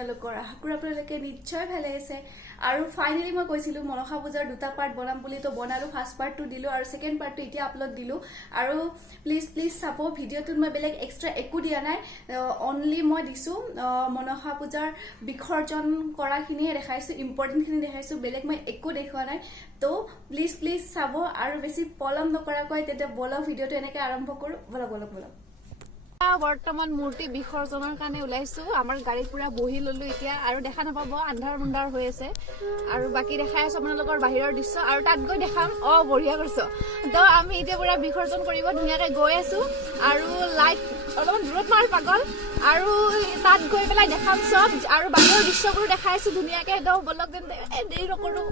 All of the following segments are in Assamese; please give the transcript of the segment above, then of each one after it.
আপোনালোকৰ আশা কৰো আপোনালোকে নিশ্চয় ভালে আছে আৰু ফাইনালি মই কৈছিলো মনসা পূজাৰ দুটা পাৰ্ট বনাম বুলি তো বনালো ফাৰ্স্ট পাৰ্টটো দিলো আৰু সেকেন্ড পাৰ্টটো এতিয়া আপলোড দিলো আৰু প্লিজ চাব ভিডিওটোত মই বেলেগ এক্সট্ৰা একো দিয়া নাই অনলি মই দিছো মনসা পূজাৰ বিসৰ্জন কৰাখিনিয়ে দেখাইছো ইম্পৰ্টেন্ট খিনি দেখাইছো বেলেগ মই একো দেখুৱা নাই তো প্লিজ চাব আৰু বেছি পলম নকৰাকৈ তেতিয়া বলক ভিডিওটো এনেকৈ আৰম্ভ কৰো বলক বৰ্তমান মূৰ্তি বিসৰ্জনৰ কাৰণে ওলাইছো আমাৰ গাড়ী পুৰা বহি ললো এতিয়া আৰু দেখা নাপাব আন্ধাৰ মুন্ধাৰ হৈ আছে আৰু বাকি দেখাই আছো আপোনালোকৰ বাহিৰৰ দৃশ্য আৰু তাত গৈ দেখাম বঢ়িয়া কৰিছো তো আমি এতিয়া পুৰা বিসৰ্জন কৰিব ধুনীয়াকৈ গৈ আছো আৰু লাইট অলপমান দূৰত মাৰ পাগল আৰু তাত গৈ পেলাই দেখাম সব আৰু বাহিৰৰ দৃশ্যবোৰ দেখাই আছো ধুনীয়াকৈ তো বলক দেৰি নকৰো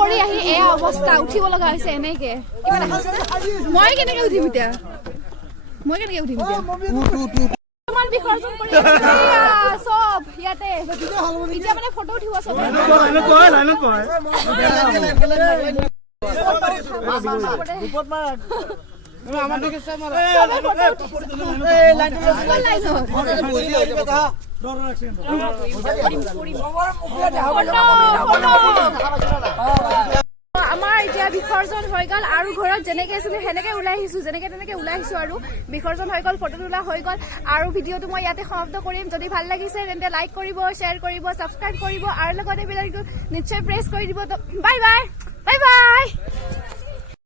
কৰি আহি এয়া অৱস্থা উঠিব লগা হৈছে এনেকে মই কেনেকে উঠিম এতিয়া বিসৰ্জন কৰি চব ইয়াতে এতিয়া মানে ফটো উঠিব চব আমাৰ এতিয়া বিসৰ্জন হৈ গ'ল আৰু ঘৰত যেনেকে আছিলো সেনেকে ওলাই আহিছো যেনেকে ওলাই আহিছো আৰু বিসৰ্জন হৈ গ'ল ফটো তোলা হৈ গ'ল আৰু ভিডিঅ'টো মই ইয়াতে সমাপ্ত কৰিম যদি ভাল লাগিছে তেন্তে লাইক কৰিব শ্বেয়াৰ কৰিব ছাবস্ক্ৰাইব কৰিব আৰু লগতে বেল আইকনটো নিশ্চয় প্ৰেছ কৰি দিব বাই বাই